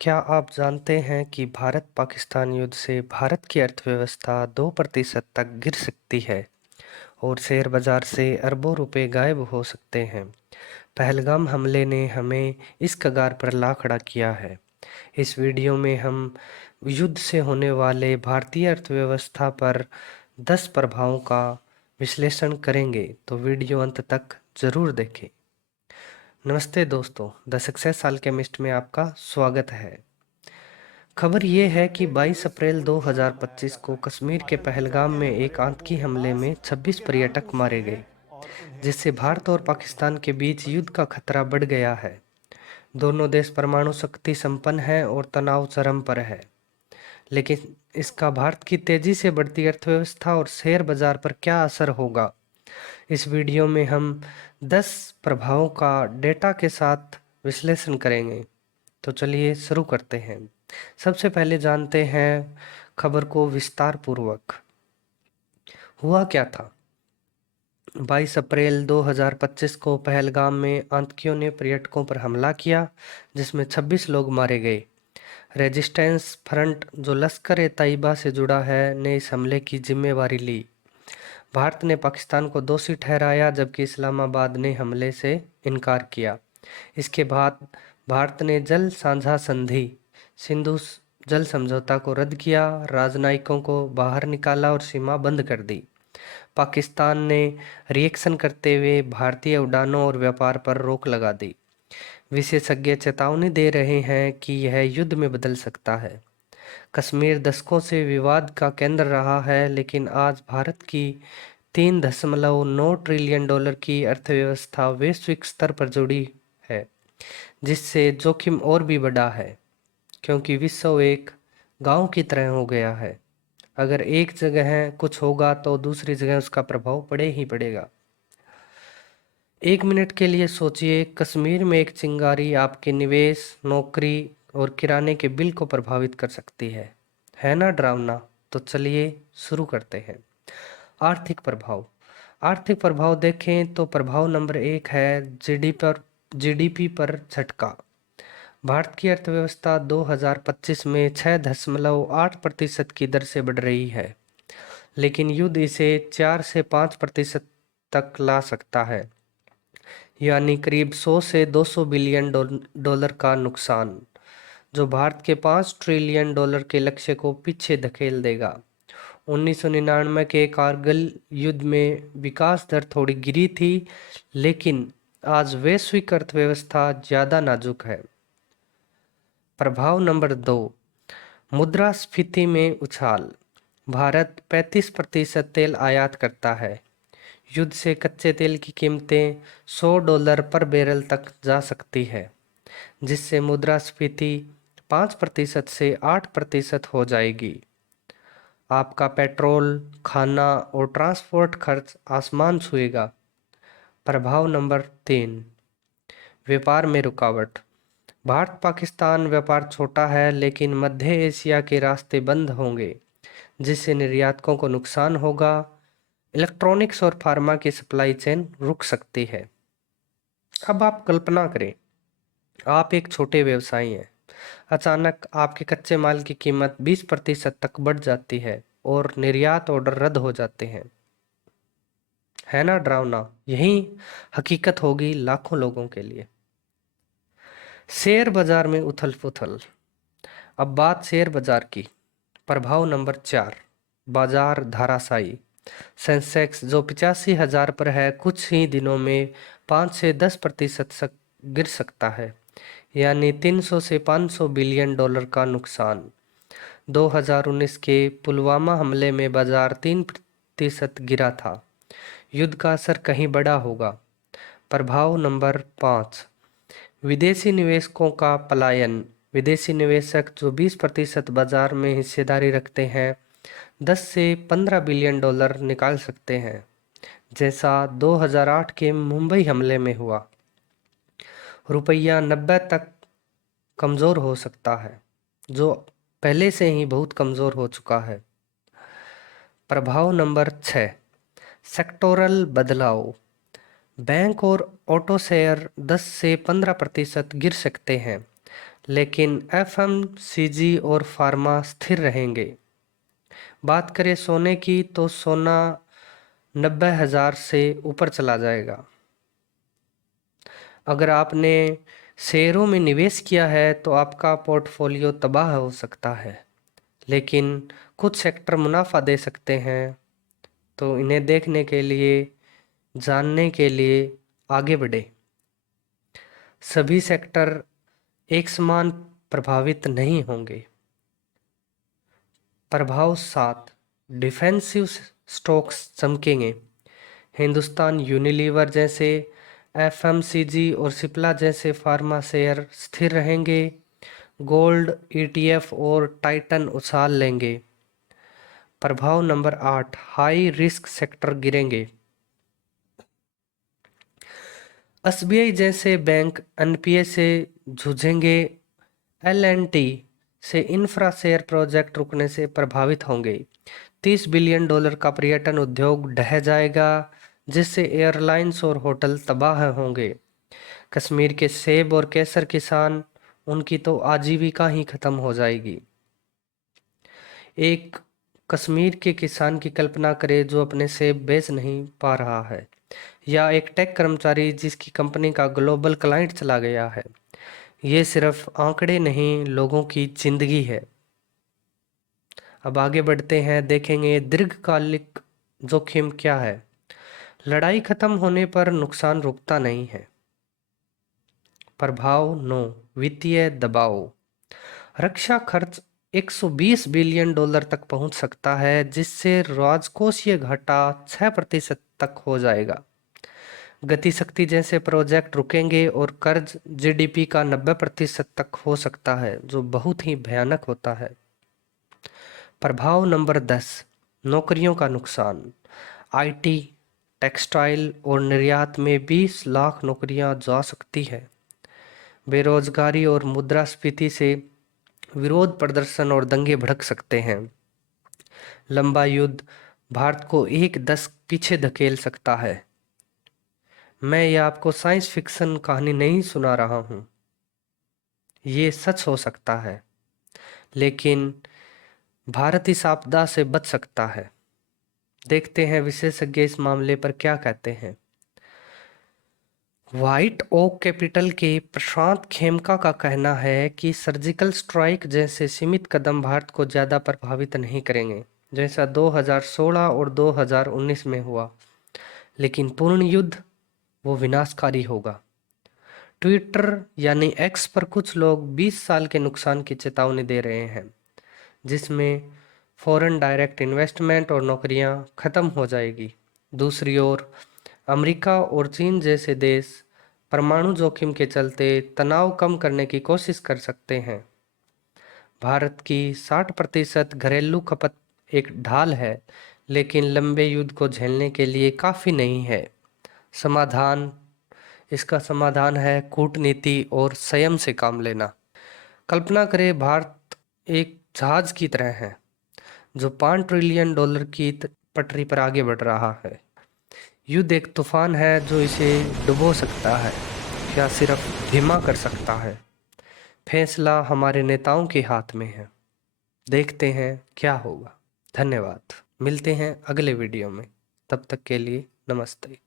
क्या आप जानते हैं कि भारत-पाकिस्तान युद्ध से भारत की अर्थव्यवस्था 2% तक गिर सकती है और शेयर बाजार से अरबों रुपए गायब हो सकते हैं। पहलगाम हमले ने हमें इस कगार पर ला खड़ा किया है। इस वीडियो में हम युद्ध से होने वाले भारतीय अर्थव्यवस्था पर 10 प्रभावों का विश्लेषण करेंगे, तो वीडियो अंत तक जरूर देखें। नमस्ते दोस्तों, द सक्सेस अल्केमिस्ट में आपका स्वागत है। खबर ये है कि 22 अप्रैल 2025 को कश्मीर के पहलगाम में एक आतंकी हमले में 26 पर्यटक मारे गए, जिससे भारत और पाकिस्तान के बीच युद्ध का खतरा बढ़ गया है। दोनों देश परमाणु शक्ति संपन्न हैं और तनाव चरम पर है, लेकिन इसका भारत की तेजी से बढ़ती अर्थव्यवस्था और शेयर बाजार पर क्या असर होगा, इस वीडियो में हम 10 प्रभावों का डेटा के साथ विश्लेषण करेंगे। तो चलिए शुरू करते हैं। सबसे पहले जानते हैं खबर को विस्तार पूर्वक। हुआ क्या था? 22 अप्रैल 2025 को पहलगाम में आतंकियों ने पर्यटकों पर हमला किया, जिसमें 26 लोग मारे गए। रेजिस्टेंस फ्रंट, जो लश्कर ए तैयबा से जुड़ा है, ने इस हमले की जिम्मेवारी ली। भारत ने पाकिस्तान को दोषी ठहराया, जबकि इस्लामाबाद ने हमले से इनकार किया। इसके बाद भारत ने जल साझा संधि सिंधु जल समझौता को रद्द किया, राजनयिकों को बाहर निकाला और सीमा बंद कर दी। पाकिस्तान ने रिएक्शन करते हुए भारतीय उड़ानों और व्यापार पर रोक लगा दी। विशेषज्ञ चेतावनी दे रहे हैं कि यह युद्ध में बदल सकता है। कश्मीर दशकों से विवाद का केंद्र रहा है, लेकिन आज भारत की 3.9 ट्रिलियन डॉलर की अर्थव्यवस्था वैश्विक स्तर पर जुड़ी है, जिससे जोखिम और भी बढ़ा है, क्योंकि विश्व एक गांव की तरह हो गया है। अगर एक जगह कुछ होगा तो दूसरी जगह उसका प्रभाव पड़े ही पड़ेगा। एक मिनट के लिए सोचिए, कश्मीर में एक चिंगारी आपके निवेश, नौकरी और किराने के बिल को प्रभावित कर सकती है ना डरावना? तो चलिए शुरू करते हैं। आर्थिक प्रभाव। आर्थिक प्रभाव देखें तो प्रभाव नंबर 1 है जीडीपी पर झटका। भारत की अर्थव्यवस्था 2025 में 6.8% की दर से बढ़ रही है, लेकिन युद्ध इसे 4 से 5% तक ला सकता है, यानी करीब 100 से 200 बिलियन डॉलर का नुकसान, जो भारत के 5 ट्रिलियन डॉलर के लक्ष्य को पीछे धकेल देगा। 1999 के कारगिल युद्ध में विकास दर थोड़ी गिरी थी, लेकिन आज वैश्विक अर्थव्यवस्था ज़्यादा नाजुक है। प्रभाव नंबर 2, मुद्रास्फीति में उछाल। भारत 35% तेल आयात करता है। युद्ध से कच्चे तेल की कीमतें $100 पर बैरल तक जा सकती है, जिससे मुद्रास्फीति 5% से 8% हो जाएगी। आपका पेट्रोल, खाना और ट्रांसपोर्ट खर्च आसमान छुएगा। प्रभाव नंबर 3, व्यापार में रुकावट। भारत पाकिस्तान व्यापार छोटा है, लेकिन मध्य एशिया के रास्ते बंद होंगे, जिससे निर्यातकों को नुकसान होगा। इलेक्ट्रॉनिक्स और फार्मा की सप्लाई चेन रुक सकती है। अब आप कल्पना करें, आप एक छोटे व्यवसायी हैं। अचानक आपके कच्चे माल की कीमत 20% तक बढ़ जाती है और निर्यात ऑर्डर रद्द हो जाते हैं। है ना डरावना? यही हकीकत होगी लाखों लोगों के लिए। शेयर बाजार में उथल पुथल। अब बात शेयर बाजार की। प्रभाव नंबर 4, बाजार धराशायी। सेंसेक्स, जो 85,000 पर है, कुछ ही दिनों में 5 से 10% गिर सकता है, यानी 300 से 500 बिलियन डॉलर का नुकसान। 2019 के पुलवामा हमले में बाजार 3% गिरा था। युद्ध का असर कहीं बड़ा होगा। प्रभाव नंबर 5, विदेशी निवेशकों का पलायन। विदेशी निवेशक, जो 20% बाजार में हिस्सेदारी रखते हैं, 10 से 15 बिलियन डॉलर निकाल सकते हैं, जैसा 2008 के मुंबई हमले में हुआ। रुपया 90 तक कमज़ोर हो सकता है, जो पहले से ही बहुत कमज़ोर हो चुका है। प्रभाव नंबर 6, सेक्टोरल बदलाव। बैंक और ऑटो शेयर 10 से 15% गिर सकते हैं, लेकिन एफएमसीजी और फार्मा स्थिर रहेंगे। बात करें सोने की तो सोना 90,000 से ऊपर चला जाएगा। अगर आपने शेयरों में निवेश किया है तो आपका पोर्टफोलियो तबाह हो सकता है, लेकिन कुछ सेक्टर मुनाफा दे सकते हैं। तो इन्हें देखने के लिए, जानने के लिए आगे बढ़े। सभी सेक्टर एक समान प्रभावित नहीं होंगे। प्रभाव 7, डिफेंसिव स्टॉक्स चमकेंगे। हिंदुस्तान यूनिलीवर जैसे, एफएमसीजी और सिप्ला जैसे फार्मा शेयर स्थिर रहेंगे। गोल्ड, ईटीएफ और टाइटन उछाल लेंगे। प्रभाव नंबर 8, हाई रिस्क सेक्टर गिरेंगे। एसबीआई जैसे बैंक एनपीए से जूझेंगे। एल&टी से इंफ्रा शेयर प्रोजेक्ट रुकने से प्रभावित होंगे। $30 बिलियन का पर्यटन उद्योग ढह जाएगा, जिससे एयरलाइंस और होटल तबाह होंगे। कश्मीर के सेब और केसर किसान, उनकी तो आजीविका ही खत्म हो जाएगी। एक कश्मीर के किसान की कल्पना करें जो अपने सेब बेच नहीं पा रहा है, या एक टेक कर्मचारी जिसकी कंपनी का ग्लोबल क्लाइंट चला गया है। ये सिर्फ आंकड़े नहीं, लोगों की जिंदगी है। अब आगे बढ़ते हैं, देखेंगे दीर्घकालिक जोखिम क्या है। लड़ाई खत्म होने पर नुकसान रुकता नहीं है। प्रभाव 9, वित्तीय दबाव। रक्षा खर्च $120 बिलियन तक पहुंच सकता है, जिससे राजकोषीय घाटा 6% तक हो जाएगा। गतिशक्ति जैसे प्रोजेक्ट रुकेंगे और कर्ज जीडीपी का 90% तक हो सकता है, जो बहुत ही भयानक होता है। प्रभाव नंबर 10, नौकरियों का नुकसान। आईटी, टेक्सटाइल और निर्यात में 20 लाख नौकरियां जा सकती है। बेरोजगारी और मुद्रास्फीति से विरोध प्रदर्शन और दंगे भड़क सकते हैं। लंबा युद्ध भारत को एक दशक पीछे धकेल सकता है। मैं ये आपको साइंस फिक्शन कहानी नहीं सुना रहा हूँ, ये सच हो सकता है, लेकिन भारत इस आपदा से बच सकता है। देखते हैं विशेषज्ञ इस मामले पर क्या कहते हैं। व्हाइट ओक कैपिटल के प्रशांत खेमका का कहना है कि सर्जिकल स्ट्राइक जैसे सीमित कदम भारत को ज़्यादा प्रभावित नहीं करेंगे, जैसा 2016 और 2019 में हुआ, लेकिन पूर्ण युद्ध वो विनाशकारी होगा। ट्विटर यानी एक्स पर कुछ लोग 20 साल के नुकसान की चेतावनी दे रहे हैं, जिसमें फॉरेन डायरेक्ट इन्वेस्टमेंट और नौकरियां खत्म हो जाएगी। दूसरी ओर अमेरिका और चीन जैसे देश परमाणु जोखिम के चलते तनाव कम करने की कोशिश कर सकते हैं। भारत की 60% घरेलू खपत एक ढाल है, लेकिन लंबे युद्ध को झेलने के लिए काफ़ी नहीं है। इसका समाधान है कूटनीति और संयम से काम लेना। कल्पना करें भारत एक जहाज की तरह है जो $5 ट्रिलियन की पटरी पर आगे बढ़ रहा है। युद्ध एक तूफान है जो इसे डुबो सकता है या सिर्फ धीमा कर सकता है। फैसला हमारे नेताओं के हाथ में है। देखते हैं क्या होगा। धन्यवाद। मिलते हैं अगले वीडियो में। तब तक के लिए नमस्ते।